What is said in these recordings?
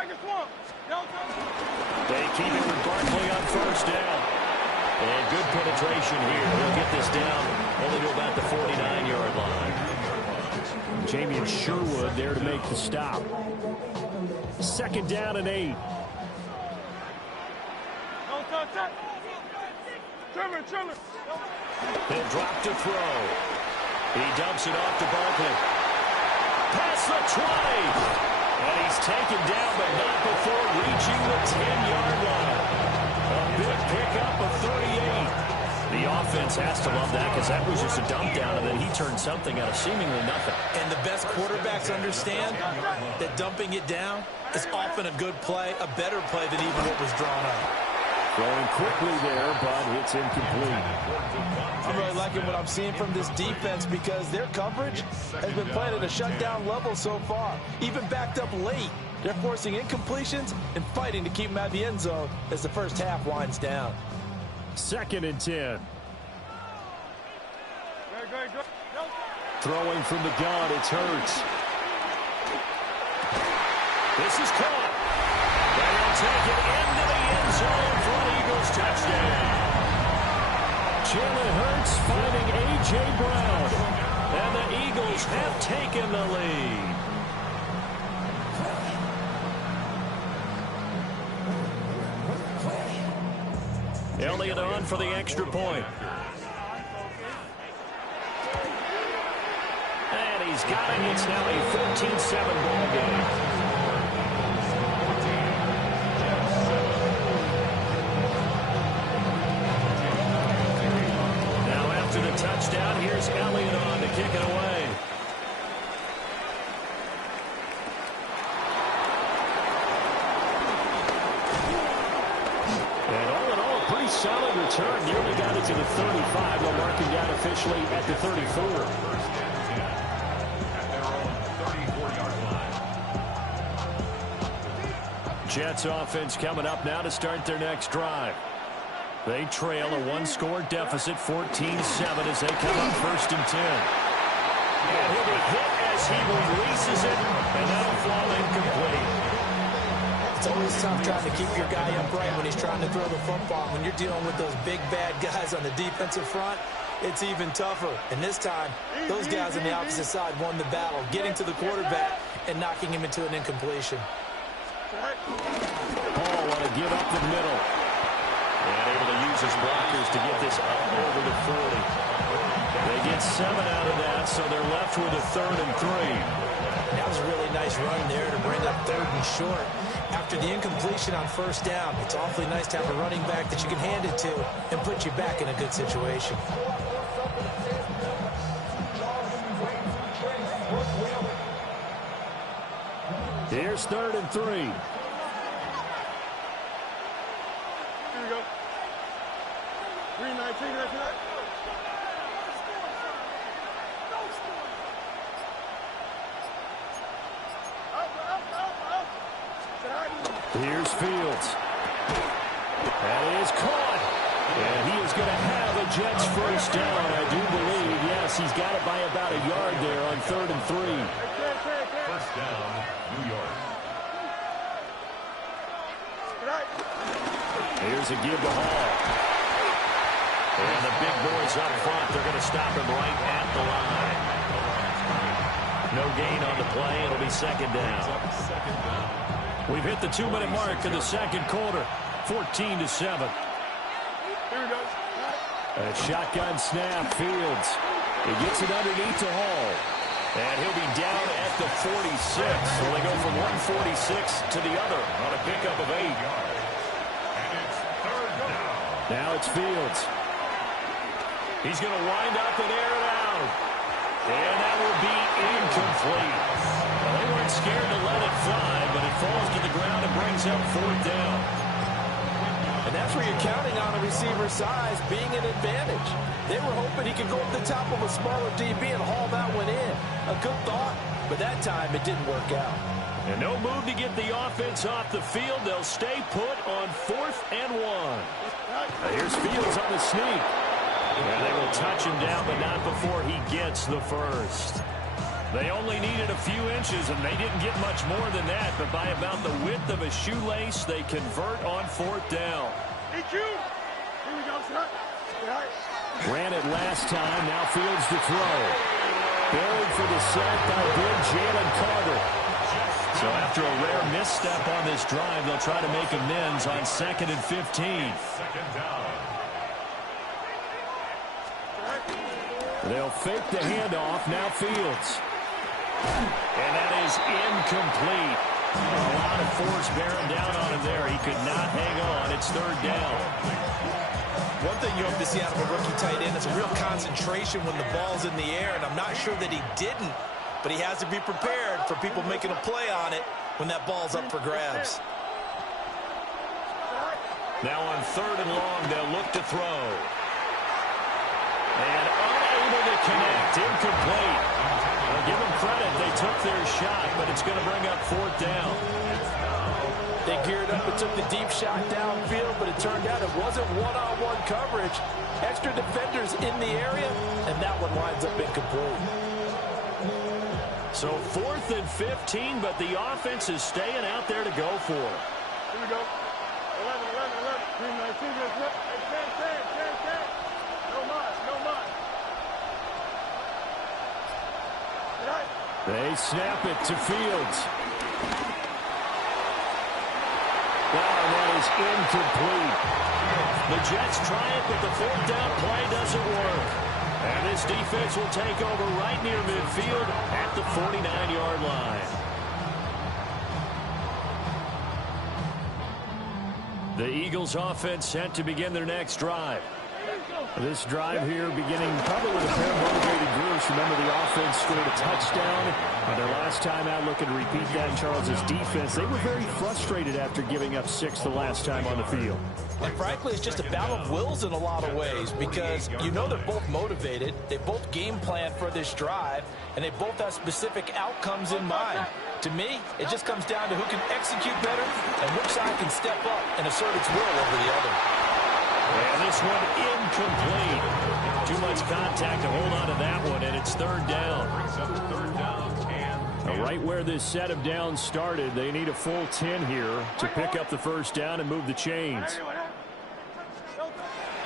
They keep it with Barkley on first down. And good penetration here. He'll get this down only to about the 49-yard line. Jamie Sherwood there to make the stop. 2nd down and 8. He'll drop to throw. He dumps it off to Barkley. Past the 20. And he's taken down, but not before reaching the 10-yard line. A big pickup of 38. The offense has to love that because that was just a dump down, and then he turned something out of seemingly nothing. And the best quarterbacks understand that dumping it down is often a good play, a better play than even what was drawn up. Throwing quickly there, but it's incomplete. I'm really liking what I'm seeing from this defense because their coverage has been playing at a shutdown level so far. Even backed up late, they're forcing incompletions and fighting to keep them out of the end zone as the first half winds down. 2nd and 10. Throwing from the gun, it's Hurts. This is caught. And he'll take it into the end zone for an Eagles touchdown. Jalen Hurts finding A.J. Brown. And the Eagles have taken the lead. Elliott on for the extra point. And he's got it. It's now a 14-7 ball game. Now after the touchdown, here's Elliott on to kick it away. Solid return, nearly got it to the 35. They'll mark him down officially at the 34. Jets offense coming up now to start their next drive. They trail a one-score deficit, 14-7, as they come up 1st and 10. And he'll be hit as he releases it, and that'll fall incomplete. It's always tough trying to keep your guy upright when he's trying to throw the football. When you're dealing with those big, bad guys on the defensive front, it's even tougher. And this time, those guys on the opposite side won the battle, getting to the quarterback and knocking him into an incompletion. Paul want to give up the middle. And able to use his blockers to get this up over the 40. They get 7 out of that, so they're left with a 3rd and 3. That was a really nice run there to bring up 3rd and short. After the incompletion on 1st down, it's awfully nice to have a running back that you can hand it to and put you back in a good situation. Here's 3rd and 3. Here we go. 3-19 right tonight. Here's Fields. That is caught. And he is going to have a Jets first down, I do believe. Yes, he's got it by about a yard there on 3rd and 3. First down, New York. Here's a give to Hall. And the big boys up front, they're going to stop him right at the line. No gain on the play. It'll be 2nd down. We've hit the 2-minute mark in the 2nd quarter. 14-7. A shotgun snap, Fields. He gets it underneath to Hall. And he'll be down at the 46. So they go from 146 to the other on a pickup of 8. And it's 3rd down. Now it's Fields. He's going to wind up and air it out. And that will be incomplete. Well, they weren't scared to let it fly, but it falls to the ground and brings up 4th down. And that's where you're counting on a receiver's size being an advantage. They were hoping he could go up the top of a smaller DB and haul that one in. A good thought, but that time it didn't work out. And no move to get the offense off the field. They'll stay put on 4th and 1. Here's Fields on the sneak. And they will touch him down, but not before he gets the first. They only needed a few inches, and they didn't get much more than that. But by about the width of a shoelace, they convert on 4th down. Here we go, son. Ran it last time. Now Fields to throw. Buried for the sack by big Jalen Carter. So after a rare misstep on this drive, they'll try to make amends on 2nd and 15. Second down. They'll fake the handoff. Now Fields. And that is incomplete. A lot of force bearing down on him there. He could not hang on. It's 3rd down. One thing you hope to see out of a rookie tight end is a real concentration when the ball's in the air, and I'm not sure that he didn't, but he has to be prepared for people making a play on it when that ball's up for grabs. Now on 3rd and long, they'll look to throw. And unable to connect. Incomplete. Well, give them credit. They took their shot, but it's going to bring up 4th down. They geared up and took the deep shot downfield, but it turned out it wasn't one-on-one coverage. Extra defenders in the area, and that one winds up incomplete. So 4th and 15, but the offense is staying out there to go for it. Here we go. 11. 19, No more. They snap it to Fields. That is incomplete. The Jets try it, but the 4th down play doesn't work. And this defense will take over right near midfield at the 49-yard line. The Eagles offense set to begin their next drive. This drive here beginning probably with a pair of motivated groups. Remember, the offense scored a touchdown. And their last time out, looking to repeat that in Charles' defense. They were very frustrated after giving up 6 the last time on the field. And frankly, it's just a battle of wills in a lot of ways, because you know they're both motivated, they both game plan for this drive, and they both have specific outcomes in mind. To me, it just comes down to who can execute better and which side can step up and assert its will over the other. And this one incomplete. Too much contact to hold on to that one, and it's 3rd down. Now, right where this set of downs started, they need a full 10 here to pick up the 1st down and move the chains.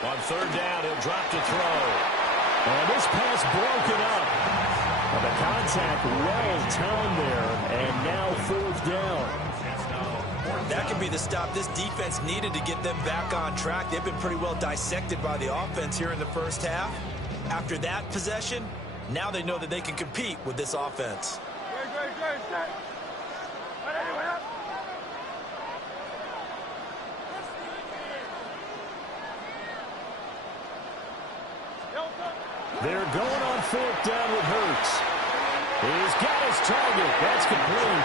On 3rd down, he'll drop to throw. And this pass broken up. Well, the contact well timed there, and now 4th down. That could be the stop this defense needed to get them back on track. They've been pretty well dissected by the offense here in the first half. After that possession, now they know that they can compete with this offense. They're going on 4th down with Hurts. He's got his target. That's complete.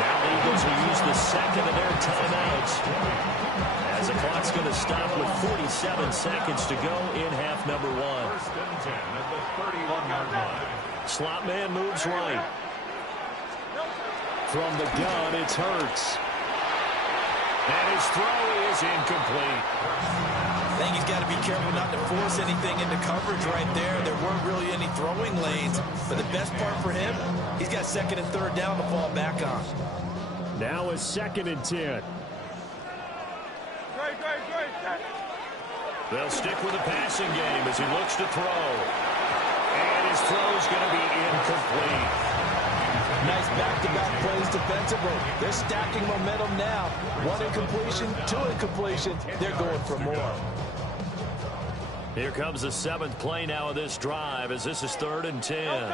Now the Eagles will use the 2nd of their timeouts, as the clock's going to stop with 47 seconds to go in half number 1. 1st and 10 at the 31-yard line. Slot man moves right. From the gun, it's Hurts. And his throw is incomplete. I think he's got to be careful not to force anything into coverage right there. There weren't really any throwing lanes, but the best part for him, he's got 2nd and 3rd down to fall back on. Now a 2nd and 10. They'll stick with the passing game as he looks to throw. And his throw's going to be incomplete. Nice back-to-back plays defensively. They're stacking momentum now. 1 incompletion, 2 incompletion. They're going for more. Here comes the 7th play now of this drive, as this is 3rd and 10.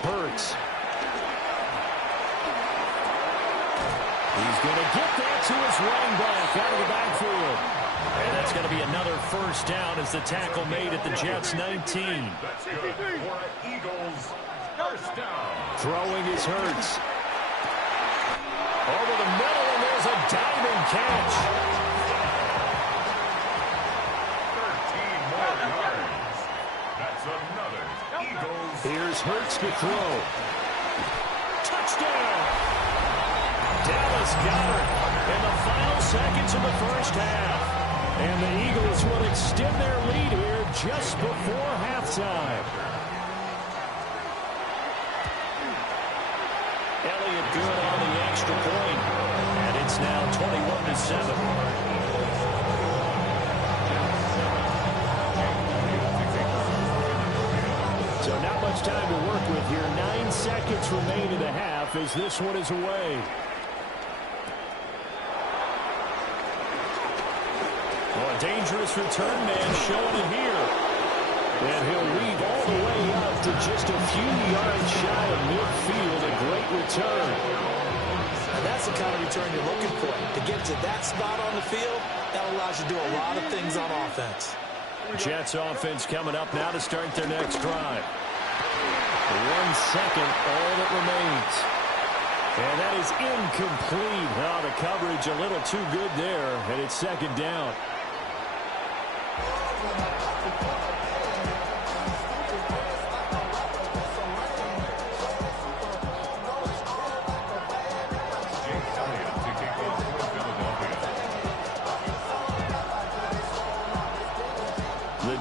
Hurts. He's going to get that to his running back out of the backfield. And that's going to be another 1st down as the tackle made at the Jets' 19. That's good for Eagles. 1st down. Throwing is Hurts. Over the middle, and there's a diving catch. 13 more yards. That's another Eagles. Here's Hurts to throw. Touchdown! Dallas got her in the final seconds of the first half. And the Eagles will extend their lead here just before halftime. good on the extra point. And it's now 21-7. So not much time to work with here. 9 seconds remain in the half as this one is away. Oh, a dangerous return man showing it here. And he'll weave all the way up to just a few yards shy of midfield. A great return. And that's the kind of return you're looking for. To get to that spot on the field, that allows you to do a lot of things on offense. Jets offense coming up now to start their next drive. 1 second, all that remains. And that is incomplete. Oh, the coverage a little too good there, and it's second down.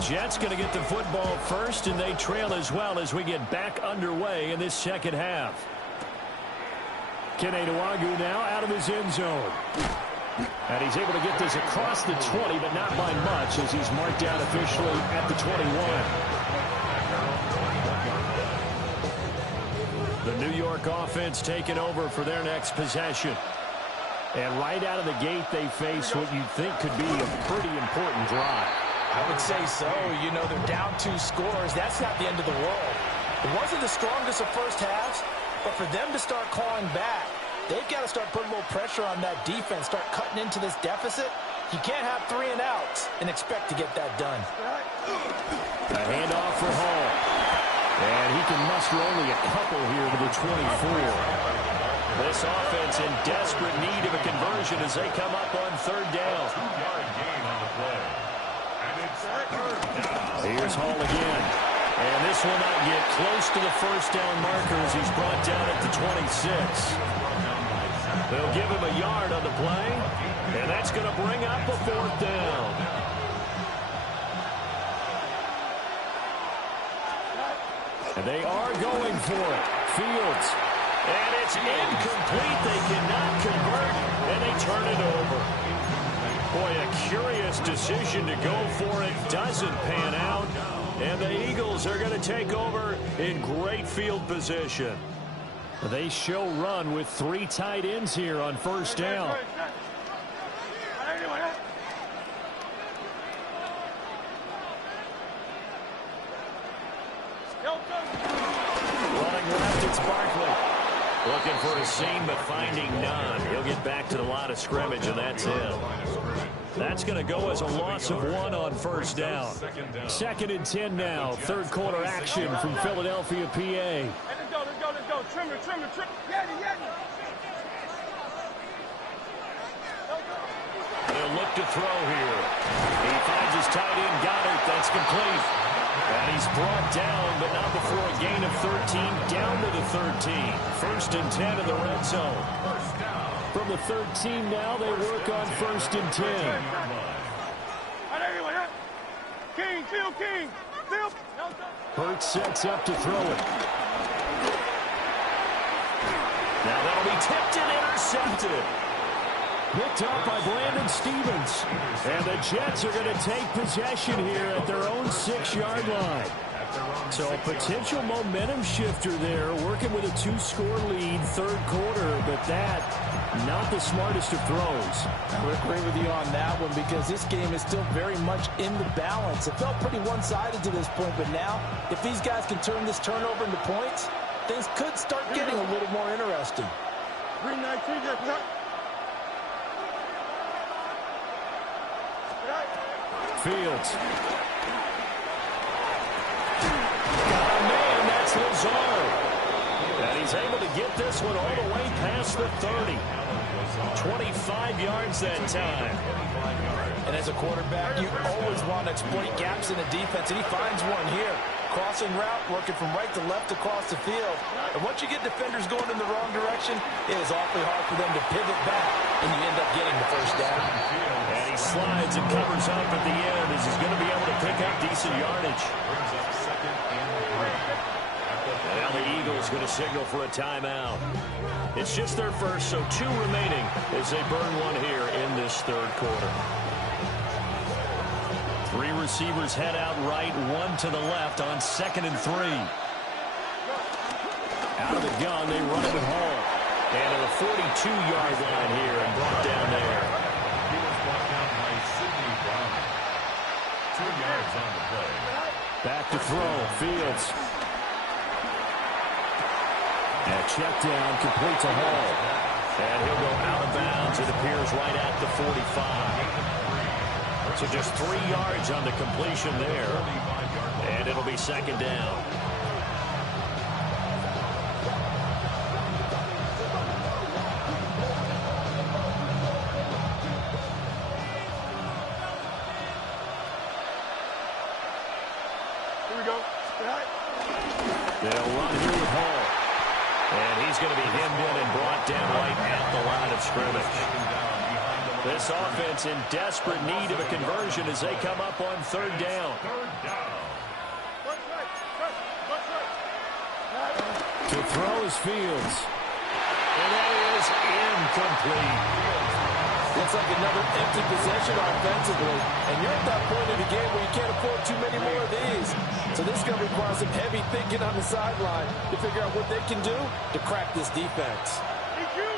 Jets going to get the football first, and they trail as well as we get back underway in this second half. Keneduagu now out of his end zone. And he's able to get this across the 20, but not by much as he's marked down officially at the 21. The New York offense taking over for their next possession. And right out of the gate, they face what you'd think could be a pretty important drive. I would say so. You know, they're down 2 scores. That's not the end of the world. It wasn't the strongest of first halves, but for them to start clawing back, they've got to start putting a little pressure on that defense, start cutting into this deficit. You can't have 3 and outs and expect to get that done. A handoff for Hall. And he can muster only a couple here to the 24. This offense in desperate need of a conversion as they come up on third down. Here's Hall again. And this will not get close to the first down marker as he's brought down at the 26. They'll give him a yard on the play, and that's going to bring up a 4th down. And they are going for it. Fields. And it's incomplete. They cannot convert, and they turn it over. Boy, a curious decision to go for it. Doesn't pan out. And the Eagles are going to take over in great field position. They show run with 3 tight ends here on first down. Running left, it's Barkley. Looking for a seam, but finding none. He'll get back to the line of scrimmage, and that's it. That's going to go as a loss of 1 on first down. 2nd and 10 now. 3rd quarter action from Philadelphia, PA. Let's go. Trim it. They'll look to throw here. He finds his tight end, Goddard. That's complete. And he's brought down, but not before a gain of 13, down to the 13. 1st and 10 in the red zone. From the 13 now, they work on 1st and 10. King. Hurts sets up to throw it. Now that'll be tipped and intercepted. Picked up by Brandon Stevens. And the Jets are going to take possession here at their own 6-yard line. So a potential momentum shifter there, working with a 2-score lead, 3rd quarter, but that, not the smartest of throws. I would agree with you on that one because this game is still very much in the balance. It felt pretty one-sided to this point, but now, if these guys can turn this turnover into points, things could start getting a little more interesting. 319, Fields. Got a man, that's Lazard. And he's able to get this one all the way past the 30. 25 yards that time. And as a quarterback, you always want to exploit gaps in the defense, and he finds one here. Crossing route, working from right to left across the field. And once you get defenders going in the wrong direction, it is awfully hard for them to pivot back, and you end up getting the first down. And he slides and covers up at the end as he's going to be able to pick up decent yardage. And now the Eagles going to signal for a timeout. It's just their first, so 2 remaining as they burn one here in this third quarter. 3 receivers head out right, 1 to the left on 2nd and 3. Out of the gun, they run it with Hall. And at the 42-yard line here and brought down there. He was brought down by Sidney Brown. 2 yards on the play. Back to throw, Fields. And a check down, complete to Hall. And he'll go out of bounds, it appears, right at the 45. So just 3 yards on the completion there. And it'll be 2nd down. They'll run here with Hall. And he's going to be hemmed in and brought down right at the line of scrimmage. This offense in desperate need of a conversion as they come up on 3rd down. To throw is Fields. And that is incomplete. Looks like another empty possession offensively. And you're at that point in the game where you can't afford too many more of these. So this is going to require some heavy thinking on the sideline to figure out what they can do to crack this defense. Here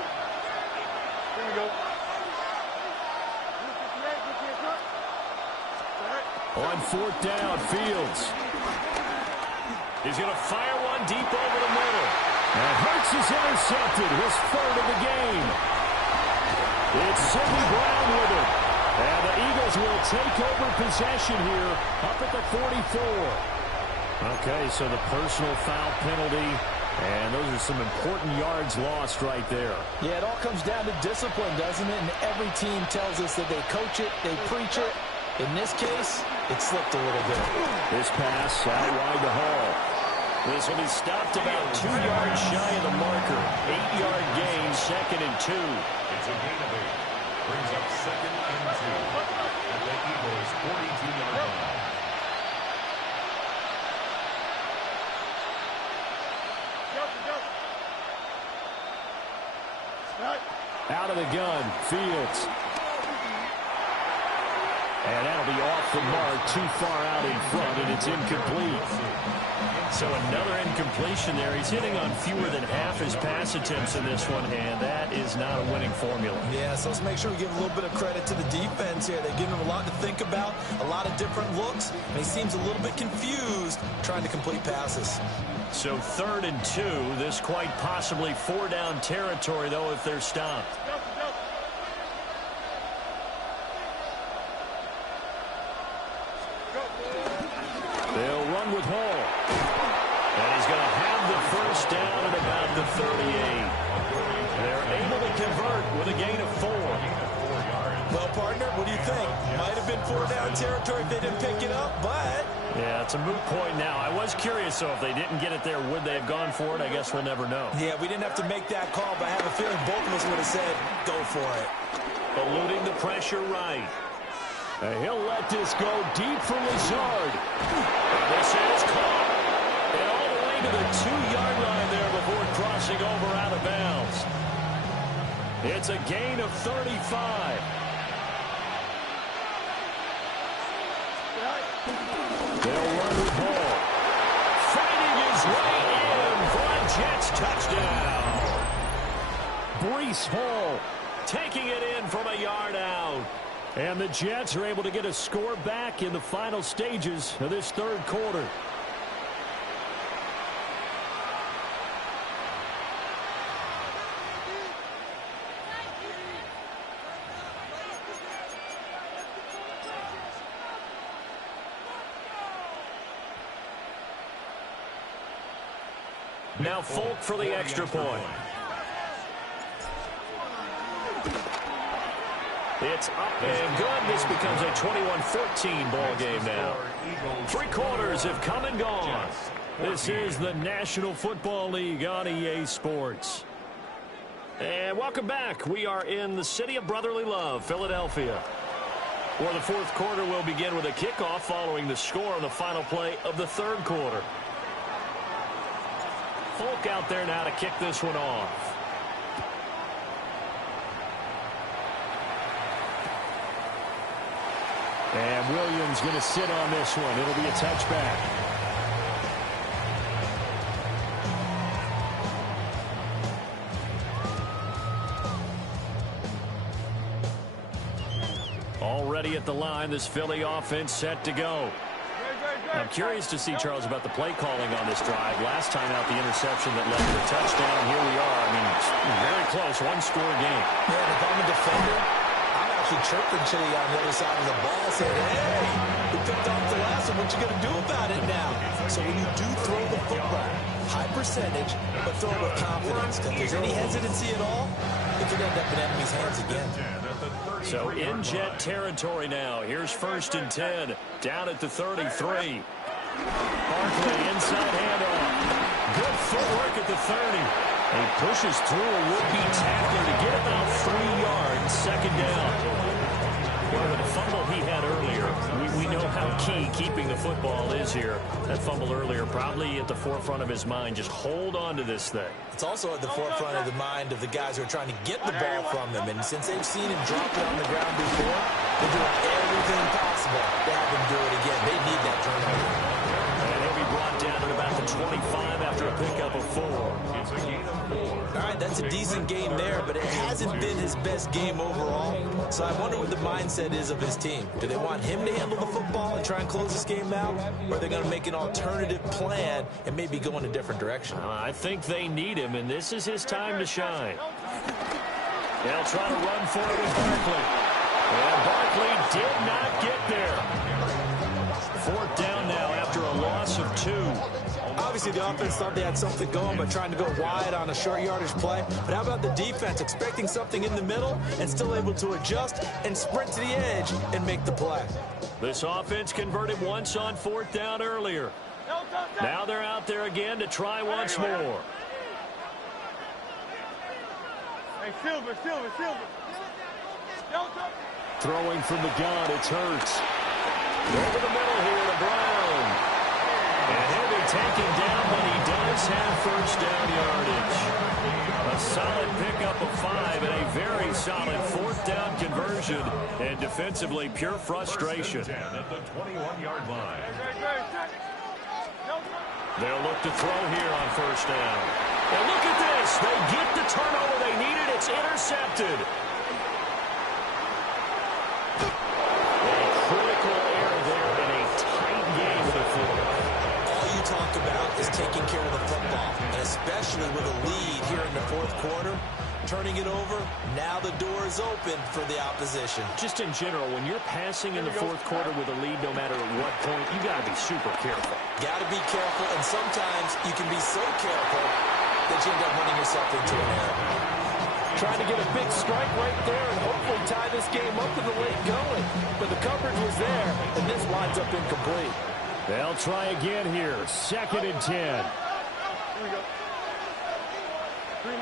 we go. On 4th down, Fields. He's going to fire one deep over the middle. And Hurts is intercepted, his 3rd of the game. It's Sidney Brown with it. And the Eagles will take over possession here up at the 44. Okay, so the personal foul penalty, and those are some important yards lost right there. Yeah, it all comes down to discipline, doesn't it? And every team tells us that they coach it, they preach it. In this case, it slipped a little bit. This pass out wide to Hall. This will be stopped about 2 yards shy of the marker. 8-yard gain, 2nd and 2. It's a gain of 8. Brings up 2nd and 2. At the Eagles' 42-yard line. Out of the gun, Fields. And that'll be off the mark, too far out in front, and it's incomplete. So another incompletion there. He's hitting on fewer than half his pass attempts in this one, and that is not a winning formula. Yeah, so let's make sure we give a little bit of credit to the defense here. They give him a lot to think about, a lot of different looks, and he seems a little bit confused trying to complete passes. So 3rd and 2, this quite possibly 4-down territory, though, if they're stopped. They'll run with Hall. And he's going to have the 1st down at about the 38. They're able to convert with a gain of 4. Well, partner, what do you think? Might have been 4-down territory if they didn't pick it up, but... Yeah, it's a moot point now. I was curious, though, if they didn't get it there, would they have gone for it? I guess we'll never know. Yeah, we didn't have to make that call, but I have a feeling both of us would have said, go for it. Eluding the pressure right. And he'll let this go deep for Lazard. And this is caught. And all the way to the 2-yard line there before crossing over out of bounds. It's a gain of 35. They'll run with Hall. Fighting his way in for a Jets touchdown. Breece Hall taking it in from a yard out. And the Jets are able to get a score back in the final stages of this 3rd quarter. Now Folk for the extra point. It's up and good. This becomes a 21-14 ball game now. 3 quarters have come and gone. This is the National Football League on EA Sports. And welcome back. We are in the city of brotherly love, Philadelphia, where the 4th quarter will begin with a kickoff following the score on the final play of the 3rd quarter. Folk out there now to kick this one off. And Williams going to sit on this one. It'll be a touchback. Already at the line, this Philly offense set to go. I'm curious to see, Charles, about the play calling on this drive. Last time out, the interception that led to a touchdown. Here we are. I mean, very close, one-score game. Yeah, and if I'm a defender, I'm actually chirping to you on the other side of the ball, saying, hey, we picked off the last one. What you going to do about it now? So when you do throw the football, high percentage, but throw it with confidence. If there's any hesitancy at all, it could end up in enemy's hands again. So in Jet territory now. Here's 1st and 10. Down at the 33. Barkley inside handoff. Good footwork at the 30. He pushes through a would-be tackler to get about 3 yards. 2nd down. Well, with the fumble he had earlier, we know how key keeping the football is here. That fumble earlier probably at the forefront of his mind. Just hold on to this thing. It's also at the forefront of the mind of the guys who are trying to get the ball from him. And since they've seen him drop it on the ground before, they're doing everything possible to have him do it again. They need that turnover. And he'll be brought down at about the 25 after a pickup of 4. It's a gain of 4. All right, that's a decent game there, but it hasn't been his best game overall. So I wonder what the mindset is of his team. Do they want him to handle the football and try and close this game out? Or are they going to make an alternative plan and maybe go in a different direction? I think they need him, and this is his time to shine. They'll try to run for it with Barkley. And Barkley did not get there. 4th down now after a loss of 2. Obviously, the offense thought they had something going by trying to go wide on a short yardage play. But how about the defense expecting something in the middle and still able to adjust and sprint to the edge and make the play? This offense converted once on 4th down earlier. Now they're out there again to try once more. Hey, Silver. Throwing from the gun, it's Hurts. Over the middle here to Brown. And he'll be taken down, but he does have 1st down yardage. A solid pickup of 5 and a very solid 4th down conversion. And defensively, pure frustration. At the 21-yard line. They'll look to throw here on 1st down. And look at this. They get the turnover they needed. It's intercepted. A critical error there in a tight game with a 4th. Talk about is taking care of the football, and especially with a lead here in the 4th quarter, turning it over, now the door is open for the opposition. Just in general, when you're passing in the 4th quarter with a lead, no matter at what point, you got to be super careful. Got to be careful, and sometimes you can be so careful that you end up running yourself into an error. Trying to get a big strike right there and hopefully tie this game up in the late going. But the coverage was there, and this winds up incomplete. They'll try again here. 2nd and 10. Here we go. 3-9,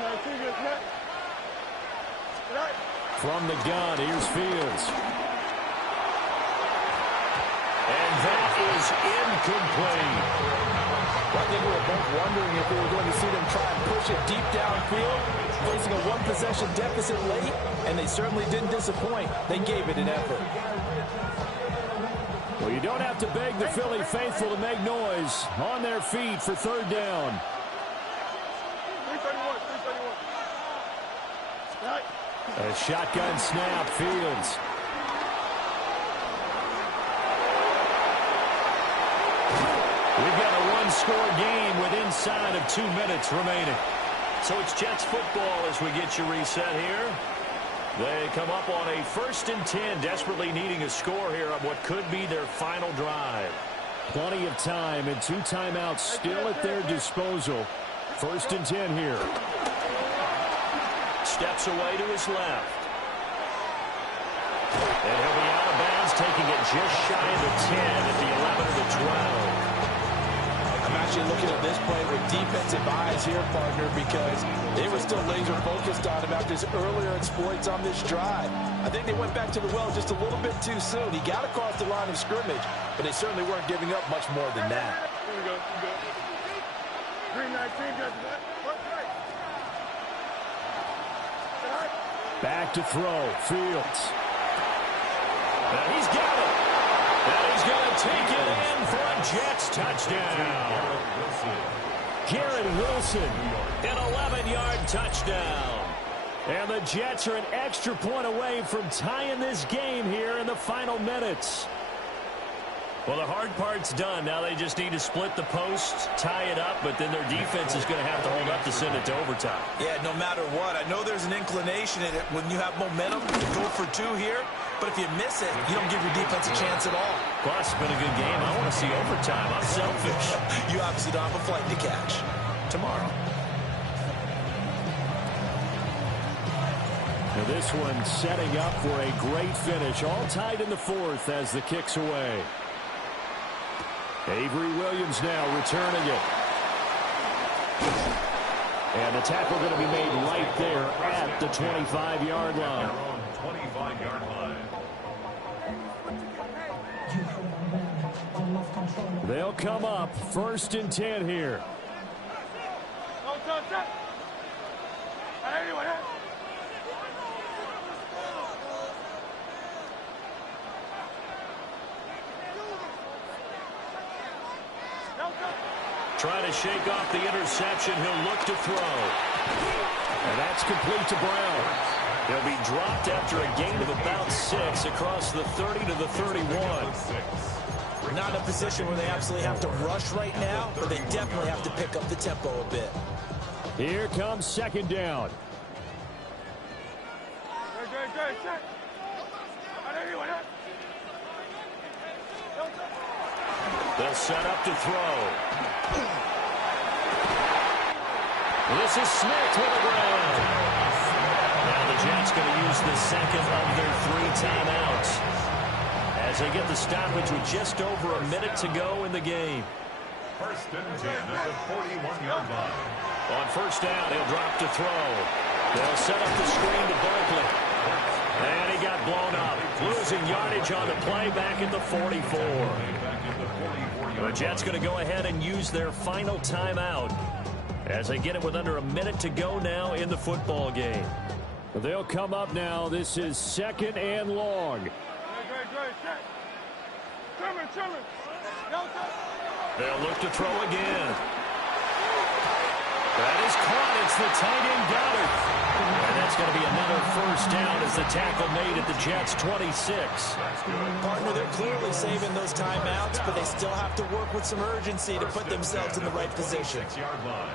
From the gun, here's Fields. And that is incomplete. I think we were both wondering if we were going to see them try and push it deep downfield, facing a one-possession deficit late, and they certainly didn't disappoint. They gave it an effort. Well, you don't have to beg the Philly faithful to make noise. On their feet for 3rd down. 331. A shotgun snap, Fields. We've got a one-score game with inside of 2 minutes remaining. So it's Jets football as we get you reset here. They come up on a 1st and 10, desperately needing a score here on what could be their final drive. Plenty of time and 2 timeouts still at their disposal. 1st and 10 here. Steps away to his left. And he'll be out of bounds, taking it just shy of the 10 at the 11 of the 12. I'm actually looking at this play with defensive eyes here, partner, because they were still laser focused on him after his earlier exploits on this drive. I think they went back to the well just a little bit too soon. He got across the line of scrimmage, but they certainly weren't giving up much more than that. Here we go. 319 just what? Back to throw. Fields. And he's got it. And he's going to take it in for a Jets touchdown. Garrett Wilson, an 11-yard touchdown. And the Jets are an extra point away from tying this game here in the final minutes. Well, the hard part's done. Now they just need to split the posts, tie it up, but then their defense is going to have to hold up to send it to overtime. Yeah, no matter what. I know there's an inclination in it when you have momentum to go for two here, but if you miss it, you don't give your defense a chance at all. Plus, it's been a good game. I want to see overtime. I'm selfish. You obviously don't have a flight to catch. Tomorrow. Now this one setting up for a great finish. All tied in the fourth as the kick's away. Avery Williams now returning it. And the tackle going to be made right there at the 25-yard line. 25-yard line. They'll come up 1st and 10 here. Trying to shake off the interception. He'll look to throw. And that's complete to Brown. He'll be dropped after a gain of about 6 across the 30 to the 31. Not in a position where they absolutely have to rush right now, but they definitely have to pick up the tempo a bit. Here comes 2nd down. They'll set up to throw. This is Smith with the ground. Now the Jets going to use the second of their 3 timeouts as they get the stoppage with just over a minute to go in the game. 1st and 10 at the 41-yard line. On 1st down, he'll drop to throw. They'll set up the screen to Barkley. And he got blown up. Losing yardage on the play back at the 44. The Jets going to go ahead and use their final timeout as they get it with under a minute to go now in the football game. They'll come up now. This is 2nd and long. They'll look to throw again. That is caught. It's the tight end Goddard. And that's going to be another 1st down as the tackle made at the Jets' 26. Partner, they're clearly saving those timeouts, but they still have to work with some urgency to put themselves in the right position. 6-yard line.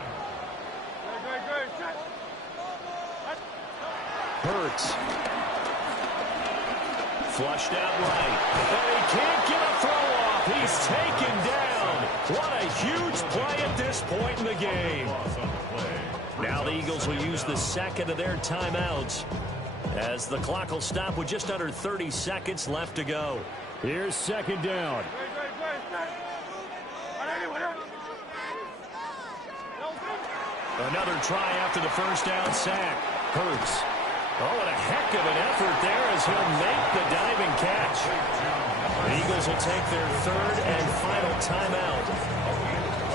Hurts. Flushed out right. And he can't get a throw off. He's taken down. What a huge play at this point in the game. Now the Eagles will use the second of their timeouts as the clock will stop with just under 30 seconds left to go. Here's 2nd down. Another try after the 1st down sack. Hurts. Oh, and a heck of an effort there as he'll make the diving catch. The Eagles will take their 3rd and final timeout.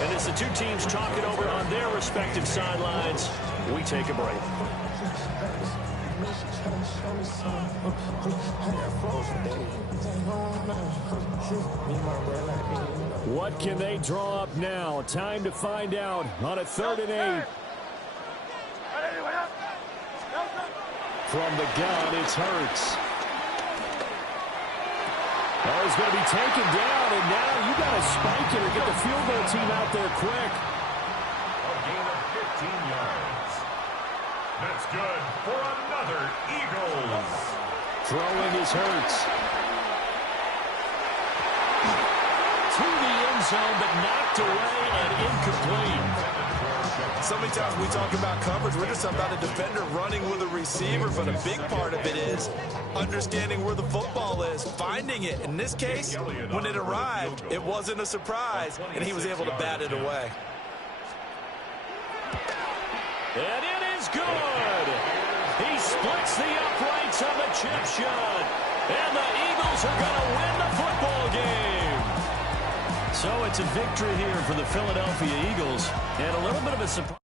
And as the two teams talk it over on their respective sidelines, we take a break. What can they draw up now? Time to find out on a 3rd and 8. From the gun, it's Hurts. Oh, he's going to be taken down, and now you got to spike it or get the field goal team out there quick. A gain of 15 yards. That's good for another Eagles. Throwing is Hurts. To the end zone, but knocked away and incomplete. So many times we talk about coverage, we're just about a defender running with a receiver, but a big part of it is understanding where the football is, finding it. In this case, when it arrived, it wasn't a surprise, and he was able to bat it away. And it is good. He splits the uprights on the chip shot, and the Eagles are going to win the football game. So it's a victory here for the Philadelphia Eagles, and a little bit of a surprise.